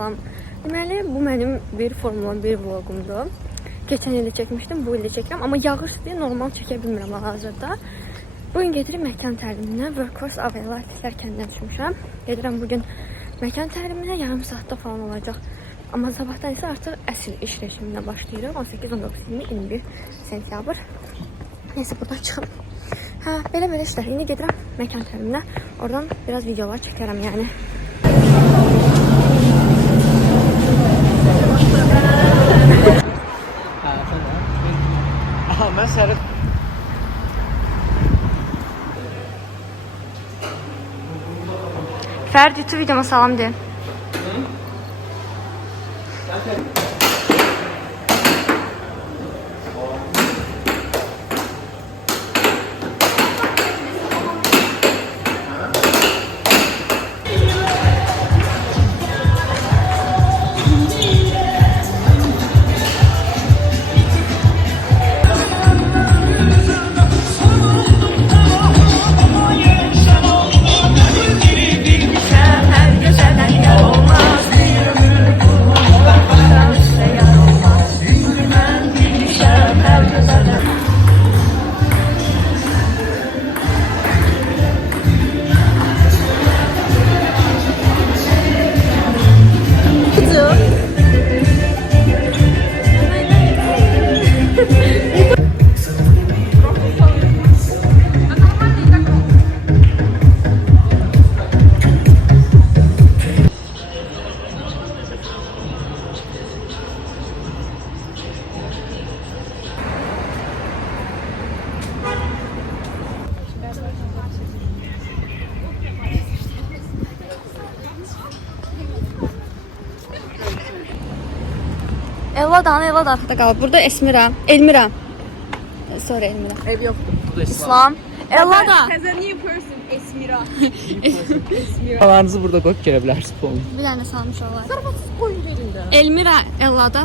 salam. Deməli, bu mənim bir Formula 1 vlogumdur. Keçən ildə çəkmişdim, bu ildə çəkirəm. Amma yağışdır, normal çəkə bilmirəm hal-hazırda. Bugün gedirəm məkan təliminə. Workforce Avela Atletlər kəndindən düşmüşəm. Gedirəm bugün məkan təliminə, yarım saatda falan olacaq. Amma sabahdan isə artıq əsl iş rejiminə başlayırıq. 18, 19, 20, 21 sentyabr. Neyse, buradan çıxım. Hə, belə işlər. İndi gedirəm məkan təliminə. Oradan biraz videolar çəkərəm yəni. Mən sərif. Fərd, YouTube videoma salam de. Elvadan arkada qalıb. Burada Elmira. Sorry, Elmira. Ev yoktu. İslam. Elvada. As a new person, Esmira. Kalanınızı burada koyup görebilirsiniz. Bir dənə salmış olar. Zarafatsız koyun elinde. Elmira, Elvada.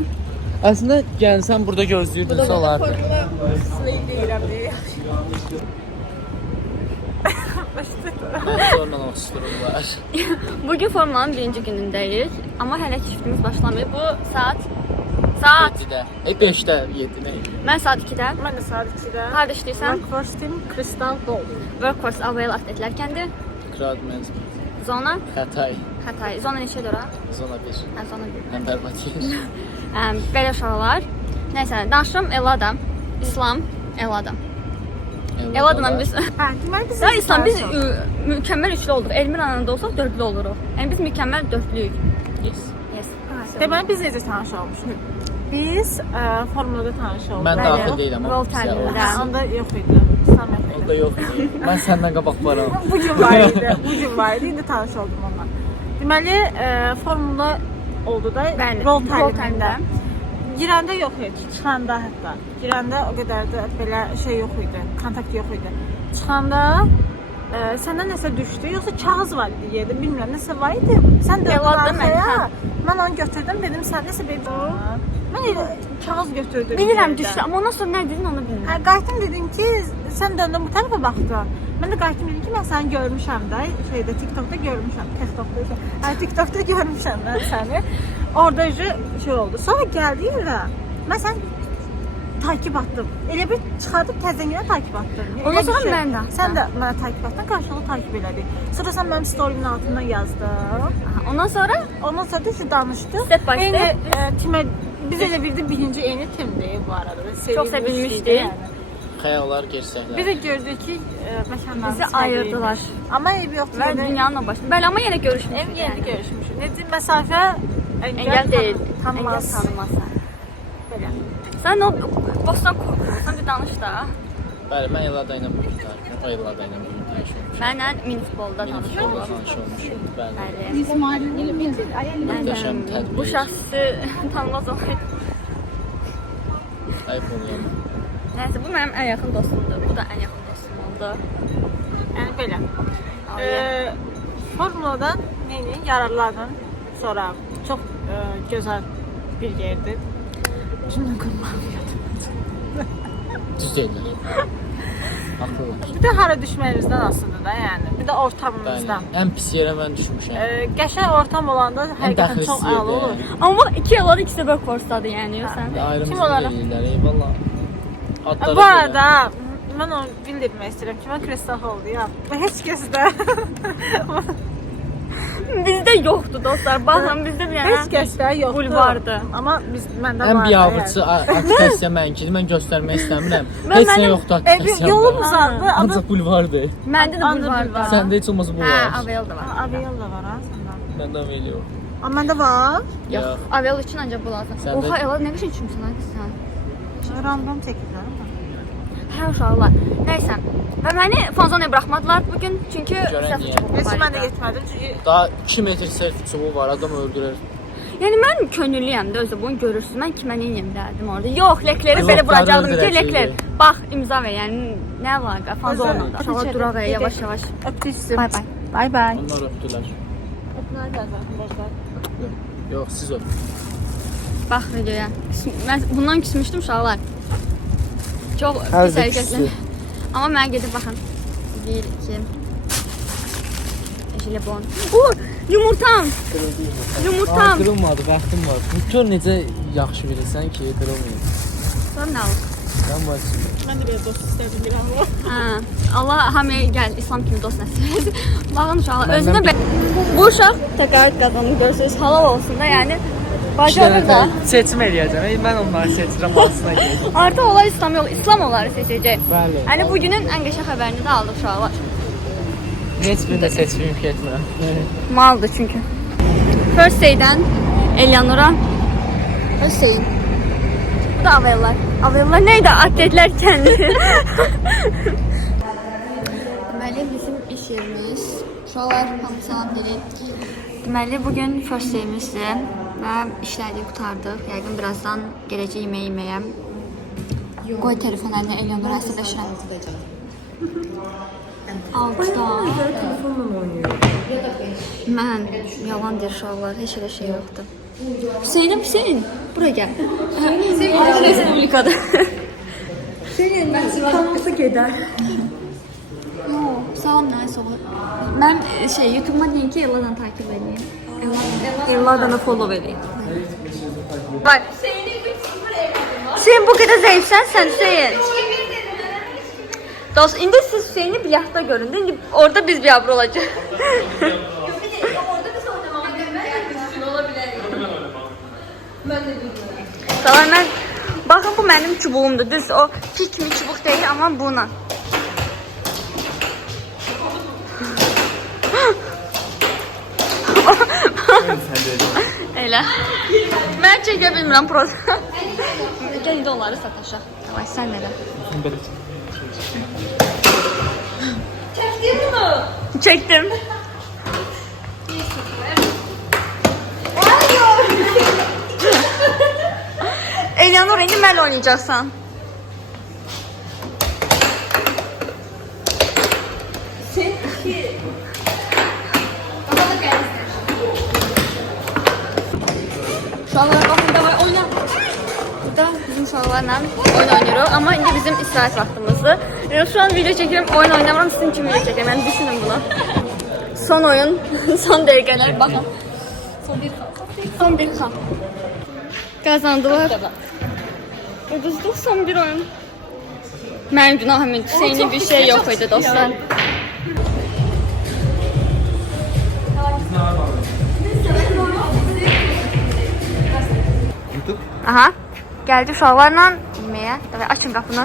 Aslında gəlsən burada gözləyirdinsə olardı. Formula slave deyirəm deyə. Mən zorlamaq istəyirəm. Bugün formanın birinci günündəyik. Amma hələ shiftimiz başlamayıb. Bu saat 7-də. 5-də 7-də. Mən saat 2-də. Mən də saat 2-də. Harda işləyirsən? Workforce Team Crystal Gold. Workforce Avela Atletlər kəndi. Kradmens. Zona Xətay. Xətay. Zona neçədir ora? Zona 1. Hə, zona 1. Həm bərbad yer. Belə uşaqlar. Nəysə, danışım Elada. İslam, Elada. Eladla biz... Hə, deməli biz... Ya İslam, biz mükəmməl üçlü olduq. Elmira'nın da olsaq dörtlü oluruq. Yəni biz mükəmməl dörtlüyük. Yes. Yes. Deməli biz necə tanış olmuşuq? Biz formulada tanış olduq. Mən daxil deyiləm. Rol təlimində. Hə, onda yox idi. İslam yox idi. Onda yox idi. Mən səndən qabaq varam. Bu gün var idi. İndi tanış oldum onunla. Deməli, formula oldu da rol təlimində. Girəndə yox idi, çıxanda hətta. Girəndə o qədər də belə şey yox idi, kontakt yox idi. Çıxanda səndən nəsə düşdü, yoxsa kağız var idi yerdə, bilmirəm, nəsə var idi. Sən də arkaya, mən onu götürdüm, dedim, sən nəsə bebeğim. Mən elə kağız götürdüm. Bilirəm düşdü, amma ondan sonra nə dedin onu bilmirəm. Qayıtdım dedim ki, sən döndün bu tərəfə baxdın. Mən də qayıtdım dedim ki, mən səni görmüşəm də, TikTokda görmüşəm. TikTokda görmüşəm mən səni. Orada şey oldu. Sonra gəldi yerə, mən səni takip atdım. Elə bir çıxardıb təzəngənə takip atdım. Ondan sonra mən də. Sən də mənə takip atdın, qarşılıqlı takip elədik. Sonra sən mənim storymin altından yazdın. Ondan sonra da danışdıq. Step by step. Timə biz elə bildik birinci eyni timdir bu arada. Çox sevinmişdik. Xəyallar geçsəklər. Bir də gördük ki, məkanlarımız bizi ayırdılar. Amma ev yoxdur. Və dünyanın başında. Bəli, amma yenə görüşmüşük. Yeni görüşmüşük. Necə məsafə engel deyil. Tanımaz. Engel tanımaz. Belə. Sən o Bostan korkuyorsan bir danış da. Bəli, mən Elada ilə böyüdüm. O Elada ilə böyüdüm. Mənlə minifbolda tanışdım. Tanış olmuşum. Bəli. Bəli. Bu şəxsi tanımaz olaydı. Ayıp oluyor. Nəysə, bu mənim ən yaxın dostumdur. Bu da ən yaxın dostum oldu. Yəni belə. Formuladan yararlanın. Sonra çox gözəl bir yerdir. Cümlə qurmalıyam. Düz deyil. Haqlılar. Bir də hara düşməyimizdən asılıdır da, yəni. Bir də ortamımızdan. Ən pis yerə mən düşmüşəm. Qəşəng ortam olanda həqiqətən çox dəxilsiz əla yerdə, olur. yəni. Amma iki yollar ikisi də Workhorse-dadır yəni, yoxsa? Ayrımız Kim olaraq? deyirlər, eyvallah. Adlara Bu görə. arada mən onu bildirmək istəyirəm ki, mən Kristof olduyam. Və heç kəs də Bizdə yoxdur dostlar. Baxın, bizdə bir heç kəs də yoxdur. bulvardır. Amma məndə var. Ən biabırçı aktivasiya mənkidir. Mən göstərmək istəmirəm. Heç nə yoxdur aktivasiyamda. Yolum uzandı. Ancaq bulvardır. Məndə də bulvardır. Səndə heç olmasa bu Hə, var. Avel da var. Avion da var ha səndə. Məndə öyle yox. Amma məndə var. Yox, Avel üçün ancaq bu lazım. Səndə- Oha, Ela nə biçim çimsən ay qız sən? Random çəkirlər. Hə, uşaqlar. Nəysə. Və məni fanzonaya buraxmadılar bugün çünki Görən niyə? Heç mən də getmədim çünki Daha 2 metr selfie çubuğu var, adam öldürər. Yəni mən könüllüyəm də özü bunu görürsüz. Mən kimə nəyim dərdim orada. Yox, lekləri Yox, belə vuracaqdım ki, öldürəcək. leklər. Bax, imza ver. Yəni nə əlaqə fanzonla da. Uşaqlar duraq yavaş-yavaş. öpdüksün. Bay bay. Bay bay. Onlar öpdülər. Yox, siz öpdünüz. Bax videoya. Mən bundan küsmüşdüm uşaqlar. Çox Hər pis də hərəkətli. küsdü. Amma mənə gedib baxın. 1 2 Jelibon. Yumurtam. Yumurtam. Qırılmadı, bəxtim var. Bu gör necə yaxşı bilirsən ki, qırılmayın. Sonra nə olur? Mən bu açım. Mən də belə dost istədim bir an. Hə. Allah hamıya gəl İslam kimi dost nəsib etsin. Baxın uşaqlar, özünə bu uşaq təqaüd qazandı görürsünüz. Halal olsun da, yəni bacarır da. Seçim eləyəcəm. Mən onları seçirəm, hansına gedəcəm. Artıq olay İslam yox, İslam onları seçəcək. Bəli. Yəni bugünün ən qəşəng xəbərini də aldıq uşaqlar. Heç birini də seçməyim ki, etmirəm. Maldır çünki. First Day-dən Elyanura. First Day. Bu da Avellar. Avellar neydi? Atletlər kəndi. Deməli bizim iş yerimiz. Uşaqlar hamısı salam deyirik. Deməli bugün first day-imizdir və işləri qurtardıq. Yəqin birazdan gələcək yemək yeməyə. Qoy telefon əlinə Elyanura əsəbləşirəm. Altıda. Telefonla oynayır. Mən yalan deyir uşaqlar, heç elə şey yoxdur. Hüseyn'im Hüseyn, bura gəl. Hüseyn Respublikada. Hüseyn, tanısı gedər. Yox, sağ ol, nice olur. Mən YouTube-ma deyin ki, Ella'dan takip edeyim. Ellardan follow edeyim. Bak. Hüseyn bu qədər zəifsən sən Hüseyn. Dost, indi siz Hüseyin'i bilyatda görün. İndi orada biz biabr olacaq. Tamam, mən baxın bu mənim çubuğumdur. Düz o pikmi çubuq deyil, amma buna. Elə. Mən çəkə bilmirəm prosta. Gəl indi onları sataşaq. Davay, sən elə. Çəkdin mi? Çəkdim. Elyanur, indi mənlə oynayacaqsan. Uşaqlar baxın, davay oyna. Burada bizim uşaqlarla oyun oynayırıq, amma indi bizim istirahət vaxtımızdır. Şu an video çəkirəm, oyun oynamıram, sizin kimi video çəkirəm, yəni düşünün bunu. Son oyun, son dəqiqələr, baxın. Son bir xan. Qazandılar. Uduzduq son bir oyun. Mənim günahım idi, Hüseynin bir şey yox idi dostlar. Aha, gəldi uşaqlarla yeməyə. Davay, açın qapını.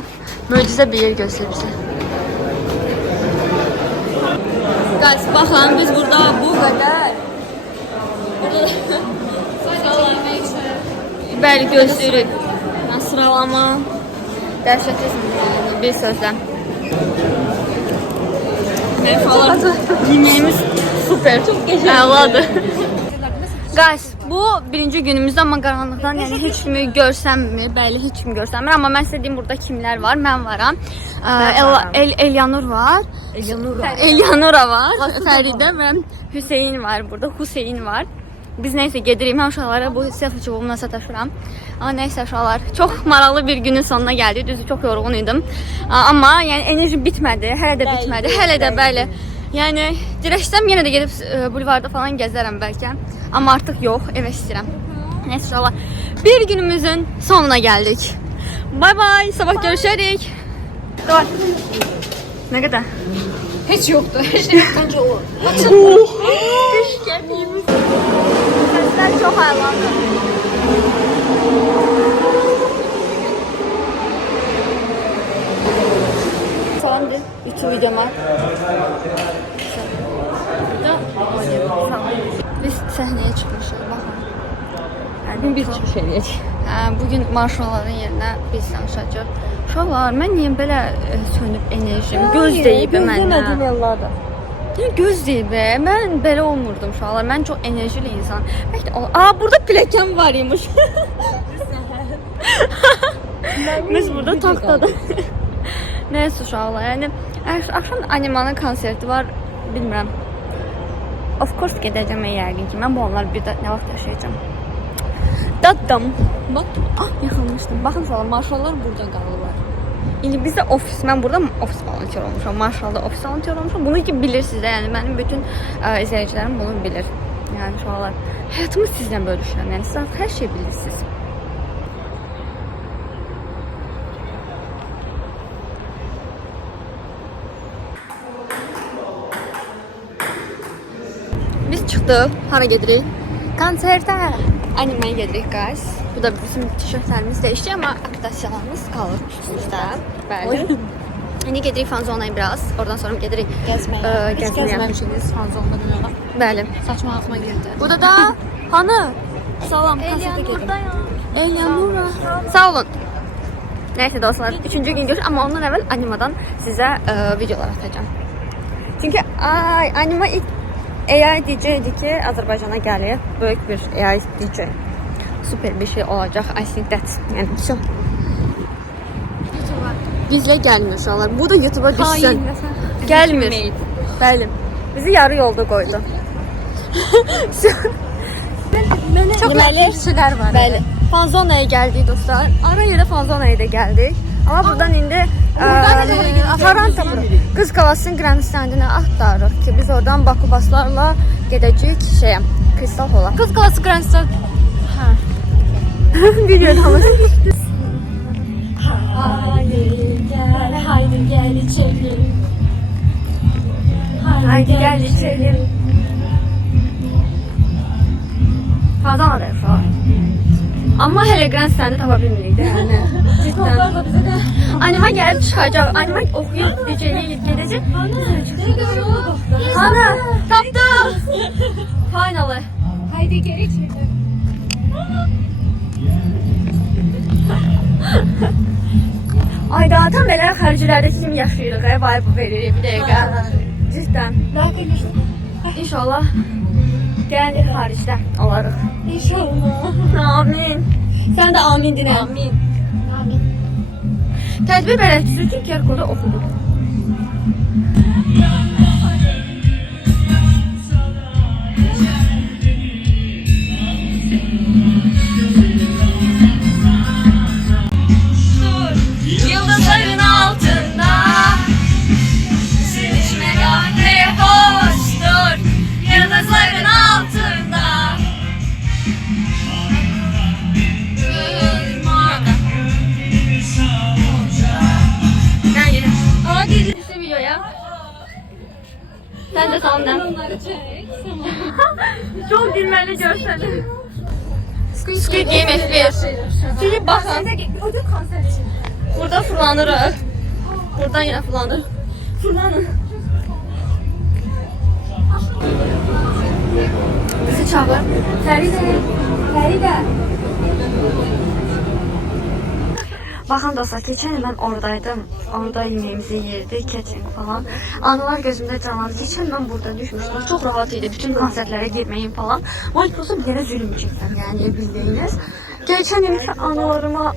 Möcüzə bir yer göstərir bizə. Guys, baxın, biz burada bu qədər. Bəli, gözləyirik. Sıralama. Dəhşətlisin yəni, bir sözlə. Yeməyimiz super. Çox qəşəng. Əladır. Guys, bu birinci günümüzdür, amma qaranlıqdan yəni heç kimi görsənmir. Bəli, heç kimi görsənmir, amma mən sizə deyim burada kimlər var? Mən varam. Elyanur var. Elyanura var. Fəridə və Hüseyn var burada. Hüseyn var. Biz neyse gedirik. Mən uşaqlara bu selfie çubuğumla sataşıram. Amma neysə uşaqlar, çox maraqlı bir günün sonuna gəldik. Düzdür, çox yorğun idim. Amma yəni enerjim bitmədi. Hələ də bitmədi. Hələ də bəli. Yəni dirəşsəm yenə də gedib bulvarda falan gəzərəm bəlkə. Amma artıq yox, evə istəyirəm. Neysə uşaqlar, bir günümüzün sonuna gəldik. Bay bay, sabah görüşərik. Dur. Nə qədər? Heç yoxdur. Heç nə yoxdur. O. Düş gəldiyimiz. Səslər çox aylandı. Salamdır. YouTube videoma. Biz səhnəyə çıxmışıq. Baxın. Bugün biz çıxış edəcəyik. Bugün marşruların yerinə biz danışacağıq. Uşaqlar, mən niyə belə sönüb enerjim? Göz deyib məndən. Göz deyib, mən belə olmurdum uşaqlar. Mən çox enerjili insan. Burada pilləkən var imiş. Biz burada taxtada. Nəysə uşaqlar, yəni axşam animanın konserti var, bilmirəm. Of course gedəcəm yəqin ki. Mən bu anlar bir də nə vaxt yaşayacağam. Dadım. Bax, yaxınmışdım. Baxın uşaqlar, marşallar burada qalırlar. İndi bizdə ofis, mən burada ofis volonter olmuşam. Marşalda ofis volonter olmuşam. Bunu ki bilirsiniz də, yəni mənim bütün izləyicilərim bunu bilir. Yəni uşaqlar, həyatımı sizlə bölüşürəm. Yəni siz hər şey bilirsiniz. Biz çıxdıq. Hara gedirik? Konsertə. Animaya gedirik guys. Bu da bizim tişörtlərimiz dəyişdi, amma aktivasiyalarımız qalır üstümüzdə. Bəli. İndi gedirik fanzonaya biraz. Oradan sonra gedirik Gəzməyə. Gəzməmişsiniz fanzonda dünyalar. Bəli. Saçma ağzıma girdi. Burada da hanı? Salam, konsertə gedirik. Elyanura. Sağ olun. Nəysə dostlar, 3-cü gün görüşürük, amma ondan əvvəl animadan sizə videolar atacağım. Çünki anima ilk AI DJ idi ki, Azərbaycana gəlir. Böyük bir AI DJ. Super bir şey olacaq. I think that. Yəni, so. Bizlə gəlmir uşaqlar. Bu da YouTube'a düşsün. Gəlmir. Bəli. Bizi yarı yolda qoydu. Çox şeylər var. Bəli. Fanzonaya gəldik dostlar. Ara yerə Fanzonaya da gəldik. Amma buradan indi Taranto Qız Qalasının Grandstandinə axtarırıq ki, biz oradan Bakubaslarla gedəcəyik şeyə, Kristal Hola. Qız Qalası Grandstand. Hə. Videodamız. Haydi gel içelim. Haydi gel içelim. Fazla da yaşa. Amma hələ Grandstand'ı tapa bilmirik də, yəni. Cidden. Anima gəlib çıxacaq. Anima oxuyub, DJ'ləyib gedəcək. Hanı? Tapdıq. Finalı. Haydi geri çekin. Ayda tam belə xərcilərdə kimi yaşayırıq. Vibe veririk bir dəqiqə. Cidden. İnşallah gəlir xaricdə olarıq. İnşallah. Amin. Sən də amin dinə. Amin. Tədbir bələdçisi ki, QR kodu oxudu. Yıldızların altında sevişmek ne hoştur. Yıldızların altında sen de sandın. Çok gülmeli görseli. Squid Game F1. Şimdi bakın. Burada fırlanırıq. Buradan yine fırlanır. Fırlanın. Bizi çağır. Fəride. Baxın dostlar, keçən il mən oradaydım. Orada yeməyimizi yerdik, catering falan. Anılar gözümdə canlandı. Keçən mən burada düşmüşdüm. Çox rahat idi bütün konsertlərə girməyim falan. Prosta bir yerə zülüm çəkdim, yəni bildiyiniz. Keçən ilki anılarıma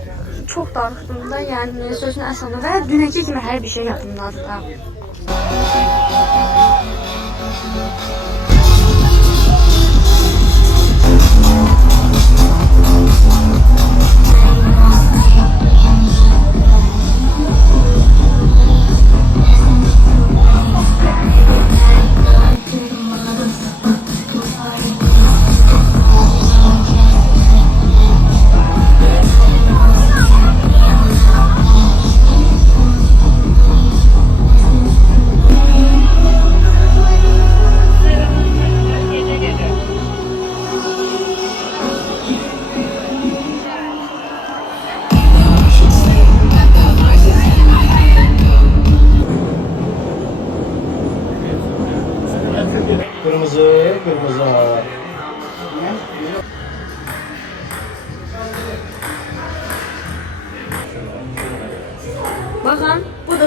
çox darıxdım da, yəni sözün əsasında və dünənki kimi hər bir şey yadımdadır da.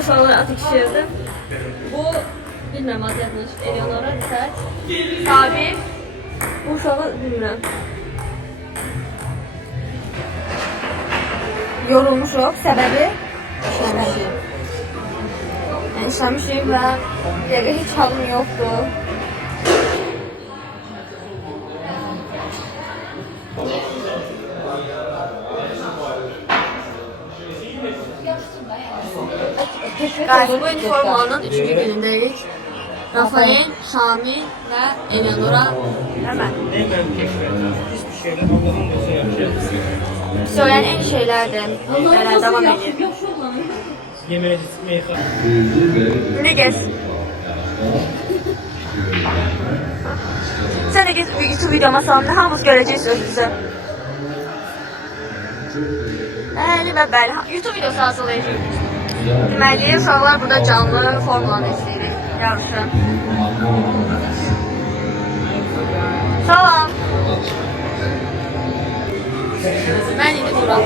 uşaqlar atışırdı. Bu bilmirəm adını Eleonora Tət. Sabir. Bu uşağı bilmirəm. Yorulmuşuq. Səbəbi işləmişik. Yəni işləmişik və dəqiqə heç halım yoxdur. Guys, bu üniformanın 3-cü günündəyik. Rafael, Şamil və Eleonora həmən. Söyləyən en şeylərdir. Belə davam edir. Ne gəz? Sən də gəz YouTube videoma salında hamımız görəcəksiniz özünüzü. Bəli və bəli. YouTube videosu hazırlayacağıq. Deməli, uşaqlar burada canlı formulanı istəyirik. Yarışı. Salam. Mən indi duram.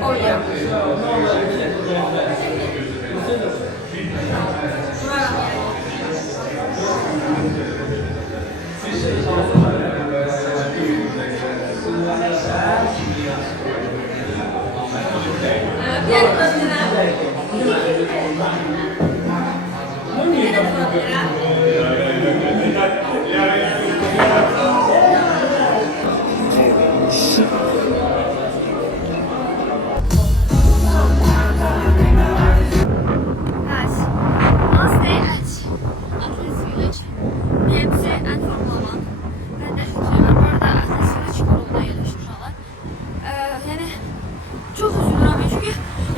Oh yeah.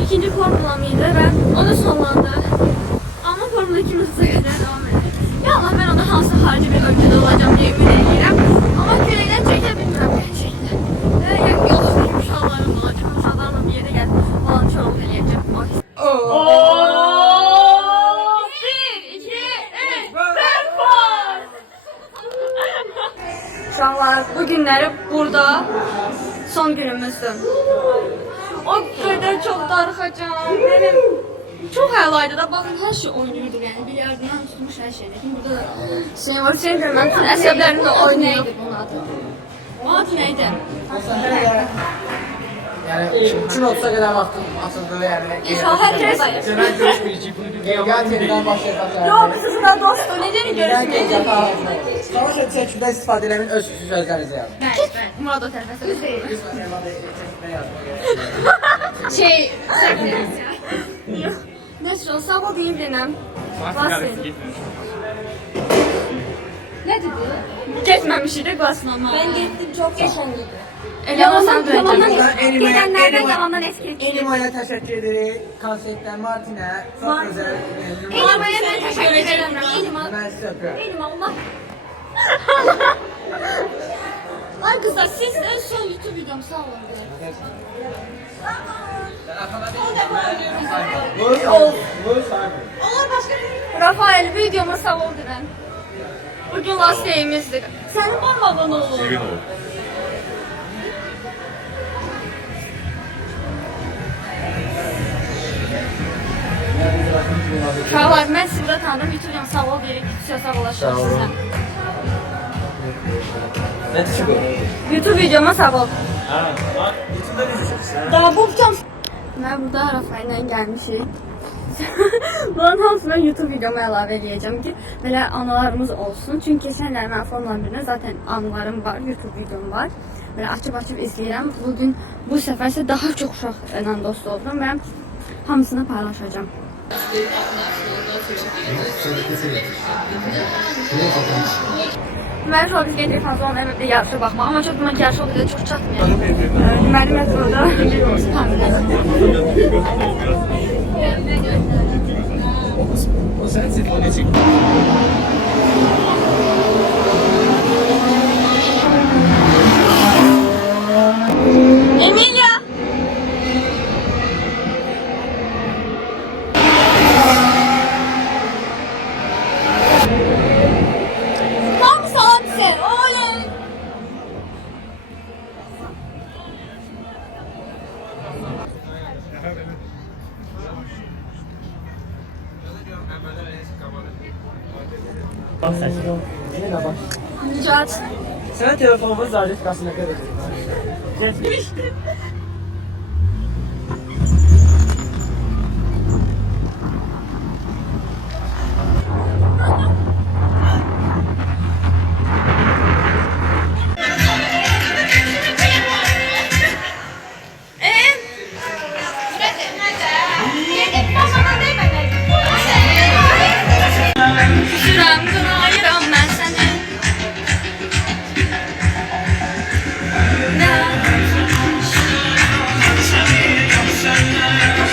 İkinci formulamıydı ve onu sonlandı. Ama Formula 2 hızla kadar devam edecek. Ya Allah, ben ona hansı harcı bir ölçüde olacağım diye ümit ediyorum. Ama köyden çekebilmiyorum gerçekten. Yani yolu sürmüş uşaqlarım olacak. Uşaqlarımla bir yere gelip falan çoğum eləyəcəm. Uşaqlar, bu günləri burada son günümüzdür. O kadar çok darıxacağım. Benim çok əlaydı da. Baxın, hər şey oynuyordum yani. Bir yerdindən tutmuş hər şey. Lakin burada da şey var. Sen mən bütün əsəblərimlə oynayıb. Bunun adı. O adı neydi? Yəni 2-30-a qədər vaxtım atıldı yəni. İnşallah hər kəs. Mən görüşməyəcəyik. Gəl başlayacaq. Yox, biz sizlə dostdur. Necə görüşməyəcəyik? Savaş çəkimdən istifadə eləmin öz sözlərinizi yazın. Bəli. Murad o tərəfə söyləyir. Nəsə, sabah deyim denəm. Ne dedi? Getməmişdi klasmanma. Ben gittim, çok geçenliydi. Yalandan gelenlerden yalandan eski. Elimo'ya təşəkkür edirik. Konsertdən Martinə, çox gözəl. Elimo'ya ben teşekkür ederim. Mən sizə öpürəm. Elim Allah. Ay kızlar, siz en son YouTube videomu sağ olun. Rafael videoma sağ ol diren. Bugün last day'imizdi. Senin var mı abone olun? Uşaqlar, mən sizi burada tanıdım. YouTube'dan sağ ol deyirik. Sağ olasınız sizlə. Nə düşüb? YouTube videoma sağ ol. YouTube'da düşüb. Daha bu videom. Mən burada Rafael'lə gəlmişik. Bunun hamısını YouTube videoma əlavə edəcəm ki, belə anılarımız olsun. Çünki keçənlər mən Formula 1-də zaten anılarım var, YouTube videom var. Belə açıb izləyirəm. Bugün bu səfər isə daha çox uşaqla dost oldum və hamısını paylaşacağım. Deməli, şu an biz gedirik fazla onun evdə yarışa baxmaq. Amma çox demək ki, yarışa o qədər çox çatmıyor. Deməli, metroda videomuzu təmin edim. Bax səsi. Yenə bax. Nicat. Sənin telefonun zaryadkasına qədər. Küsürəm, qınayıram mən səni.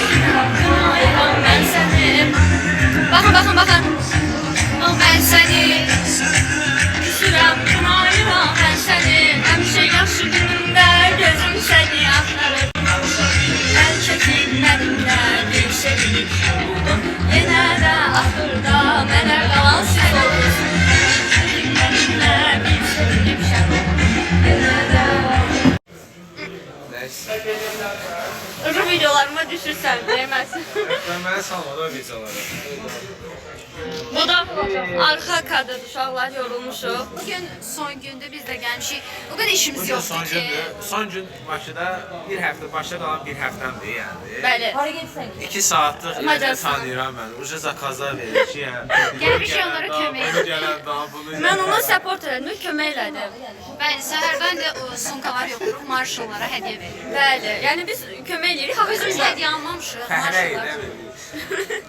Qınayıram mən səni. Baxın, baxın, baxın. Mən səni. Küsürəm, qınayıram mən səni. Həmişə yaxşı günümdə gözüm səni axtarır. Əl çəkib mənimlə bir sevinib buldum. Yenə də axırda mənə qalan siz olursun. Mənimlə bir sevinib şən oldum. Yenə də öbür videolarıma düşürsən, deyməsin. Ben mənə salmadı o videoları. Bu da arxa kadr, uşaqlar yorulmuşuq. Bugün son gündür biz de gelmişik. O kadar işimiz Bugün yoktu son ki. gündür. Son gün Bakıda bir həftə, başda qalan bir həftəmdir yəni. Bəli. 2 saatlıq yeri Macarıstan. tanıyıram mən. Uca zakazlar verirkiyəm. Gel bir şey onlara kömək Bunu gələn daha bunu. Mən ona support elədim, kömək elədim. Ben seherden de o sunkalar yoxduruq, marşallara hediye veririm. Bəli, yəni biz kömək eləyirik, Biz haqqımızda. hediye almamışıq, Fəhlə marşallar. ilə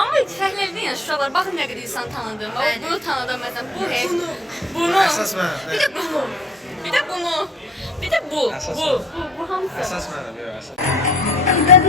Amma fərqlərdən ya uşaqlar, baxın nə qədər insan tanıdım. Bəli. Bunu tanıdım məsələn, bu ev, bunu, Əsas mən. bir də bunu, bir də bunu, bir də bu, bu hamısı. Əsas mənəm, yox əsas.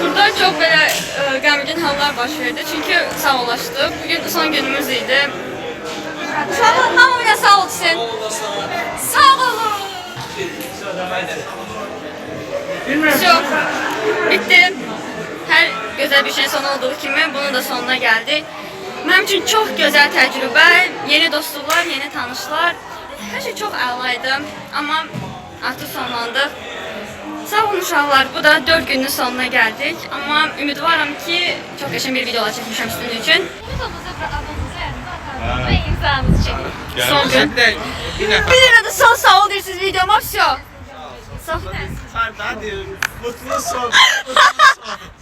Burada çox belə qəmgin hallar baş verdi çünki sağollaşdıq. Bugün son günümüz idi. Uşaqlar hamıya sağ olsun. Sağ olun. Çok. Bitti. Her güzel bir şey sonu olduğu kimi bunun da sonuna geldik. Mənim üçün çox gözəl təcrübə, yeni dostluqlar, yeni tanışlar. Hər şey çox əlaydı, amma artıq sonlandıq. Sağ olun uşaqlar, bu da 4 günün sonuna gəldik. Amma ümidvaram ki, çox qəşəng bir videolar çəkmişəm sizin üçün. Ve imzanızı çekin. Son gün. Bir nəfər. Bir dənə də son sağ ol deyirsiniz videoma, всё. Sağ ol. Hadi, mutlu son. Mutlu son.